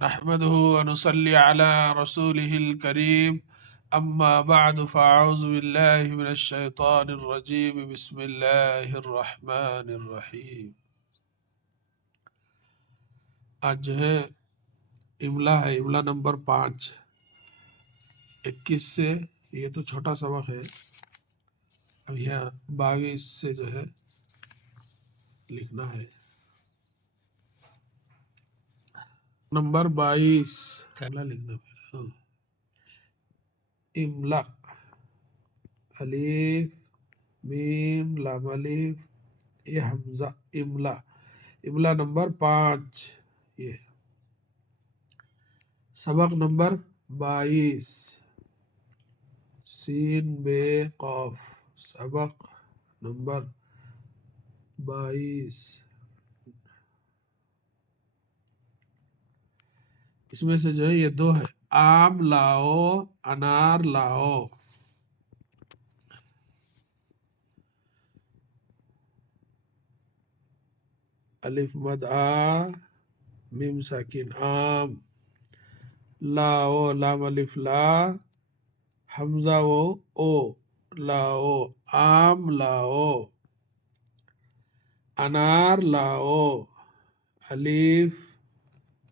نحمده ونصلي على رسوله الكريم أما بعد فأعوذ بالله من الشيطان الرجيم بسم الله الرحمن الرحیم۔ آج جو ہے املا ہے، املا نمبر 5 21 سے، یہ تو چھوٹا سبق ہے، اب یہاں 22 سے جو ہے لکھنا ہے۔ نمبر 22 املا لکھنا پڑا۔ املا الف میم لام الف یہ حمزہ املا، املا نمبر 5 یہ سبق نمبر 22 سین بے قاف، سبق نمبر 22۔ اس میں سے جو ہے یہ دو ہے، آم لاؤ انار لاؤ۔ الف مد آ میم ساکن آم، لاؤ لام الف لا حمزہ و او لاؤ، آم لاؤ، انار لاؤ، الف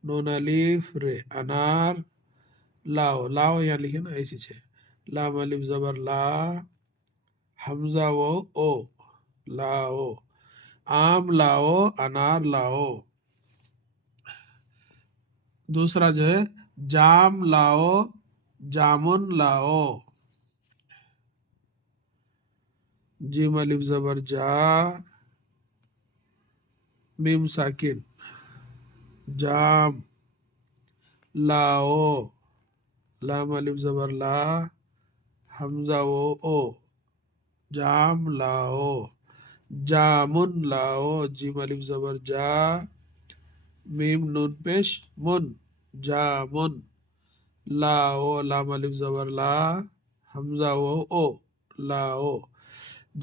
نون الف رے انار لاؤ، لاؤ یہاں لکھے نا ایسی ہے، لام الف زبر لا حمزہ و او لاؤ، آم لاؤ انار لاؤ۔ دوسرا جو ہے جام لاؤ جامن لاؤ، جیم الف زبر جا میم ساکن جام لاؤ، لام الف زبر لا حمزہ و او جام لاؤ، جامن لاؤ، جیم الف زبر جا میم نون پیش من جامن لاؤ، لام الف زبر لا حمزہ و او لاؤ،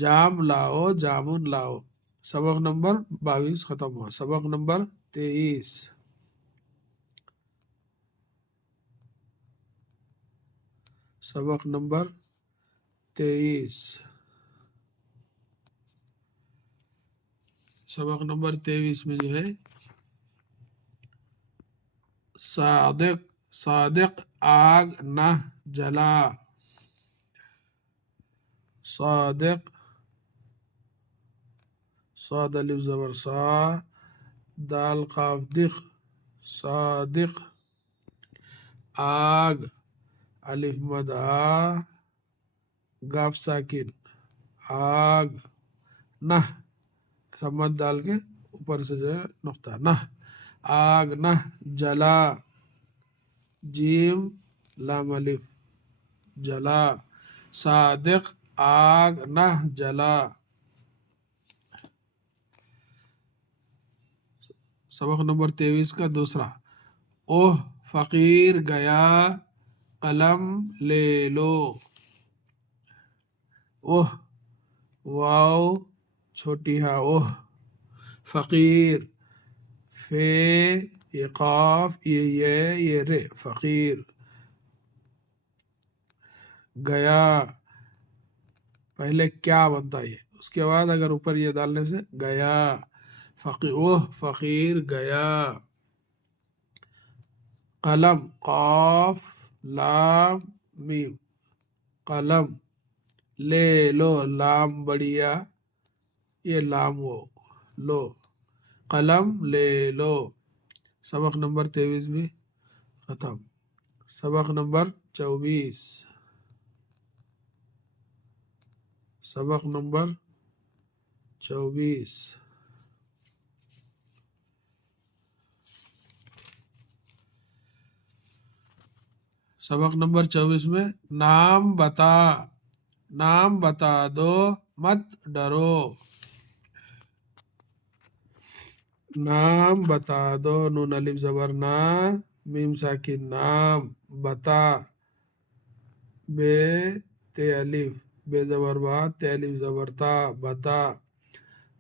جام لاؤ جامن لاؤ۔ سبق نمبر 22 ختم ہوا۔ سبق نمبر 23 سبق نمبر 23 سبق نمبر 23 میں جو ہے صادق صادق آگ نہ جلا، صادق صاد الف زبر صا دال قاف دق صادق، آگ الف مد آ گاف ساکن آگ نہ، سمت ڈال کے اوپر سے جو ہے نقطہ نہ، آگ نہ جلا، جیم لام الف جلا، صادق آگ نہ جلا۔ سبق نمبر 23 کا دوسرا، اوہ فقیر گیا قلم لے لو، اوہ واو چھوٹی ہاں اوہ، فقیر فے یہ قاف یہ رے فقیر، گیا پہلے کیا بنتا ہے اس کے بعد اگر اوپر یہ ڈالنے سے گیا، فقیر اوہ فقیر گیا، قلم قاف لام میم قلم، لے لو لام بڑیا یہ لام وہ لو، قلم لے لو۔ سبق نمبر 23 بھی ختم۔ سبق نمبر 24 سبق نمبر 24 سبق نمبر 24 میں نام بتا، نام بتا دو مت ڈرو، نام بتا دو نون الف زبر نا میم ساکن نام، بتا بے تے الف بے زبر با تے الف زبر تا بتا،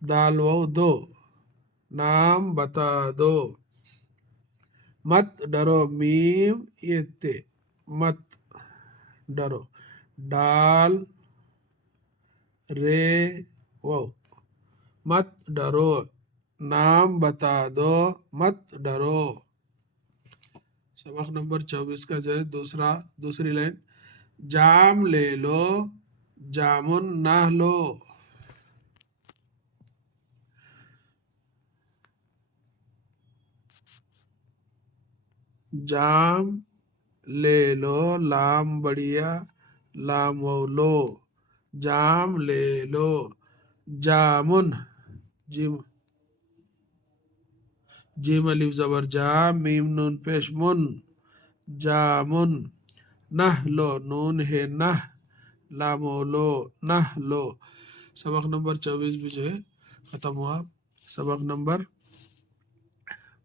دال و دو نام بتا دو، مت ڈرو، میم یہ تے، مت ڈرو، ڈال رے وہ، مت ڈرو، نام بتا دو، مت ڈرو۔ سبق نمبر 24 کا جو ہے دوسری لائن، جام لے لو، جامن نہ لو۔ جام لے لو، لام بڑھیا، لام و لو، جام لے لو، جامن، جیم الف زبر جا، میم نون پیش من، جامن، نہ لو، نون ہے نہ، لام و لو، نہ لو۔ سبق نمبر 24 بھی جو ہے ختم ہوا۔ سبق نمبر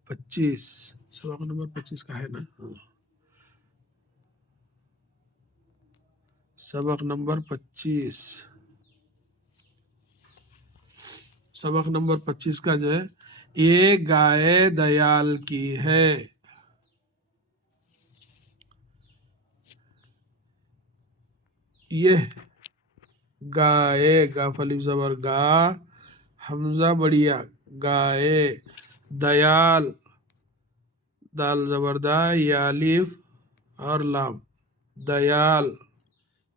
25، سبق نمبر 25 کا ہے نا، سبق نمبر 25، سبق نمبر 25 کا جو ہے، یہ گائے دیال کی ہے۔ یہ گائے، گاف الف زبر گا، حمزہ بڑھیا، گائے، دیال، دال زبر دا، یا الف اور لام، دیال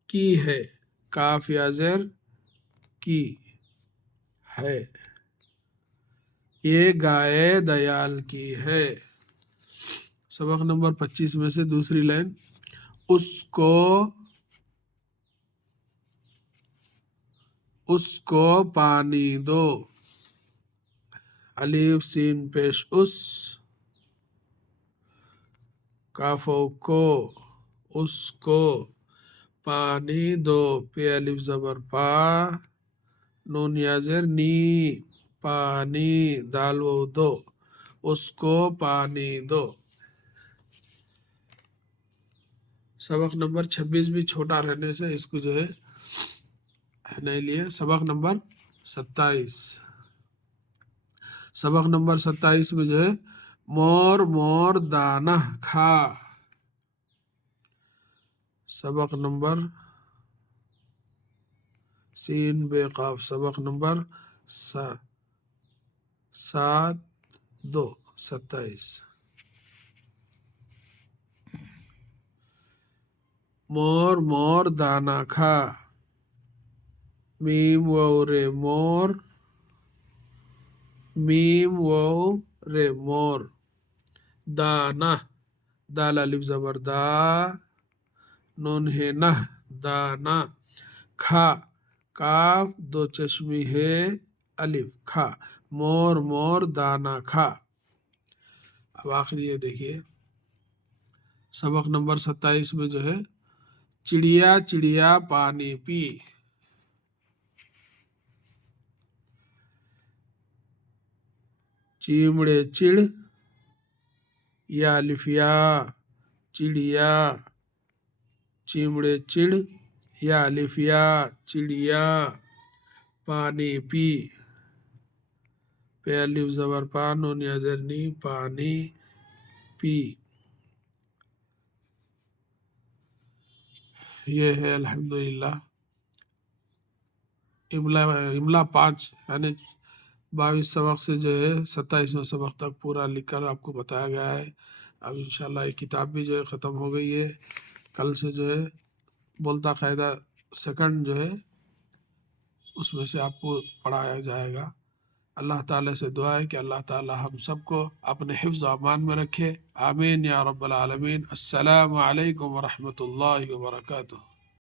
کی ہے، کاف یا زیر کی ہے، یہ گائے دیال کی ہے۔ سبق نمبر 25 میں سے دوسری لائن، اس کو پانی دو، الف سین پیش اس، کافو کو، اس کو پانی دو، پہ الف زبر پا، نون یا زیر نی، پانی، دال و دو، اس کو پانی دو۔ سبق نمبر 26 بھی چھوٹا رہنے سے اس کو جو ہے نہیں لیے۔ سبق نمبر 27، سبق نمبر 27 میں جو ہے، مور مور دانہ کھا۔ سبق نمبر سین بے قاف، سبق نمبر 27، مور مور دانہ کھا، میم واو رے مور، میم واو رے مور، دانہ، دال الف زبر دا، نون ہے نہ، دانہ، کھا، کاف دو چشمی ہے، الف، کھا، مور مور دانہ کھا۔ اب آخری یہ دیکھیے، سبق نمبر 27 میں جو ہے، چڑیا چڑیا پانی پی۔ چیمڑے چڑ، یا الف یا، چڑیا، چیمڑے چڑ، یا الف یا، چڑیا، پانی پی، پہ الف زبر پا، نون یا زیر نی، پانی پی۔ یہ ہے الحمدللہ املا 5 یعنی 22 سبق سے جو ہے 27ویں سبق تک پورا لکھ کر آپ کو بتایا گیا ہے۔ اب انشاءاللہ یہ کتاب بھی جو ہے ختم ہو گئی ہے۔ کل سے جو ہے بولتا قاعدہ سیکنڈ جو ہے اس میں سے آپ کو پڑھایا جائے گا۔ اللہ تعالیٰ سے دعا ہے کہ اللہ تعالیٰ ہم سب کو اپنے حفظ و امان میں رکھے، آمین یا رب العالمین۔ السلام علیکم ورحمۃ اللہ وبرکاتہ۔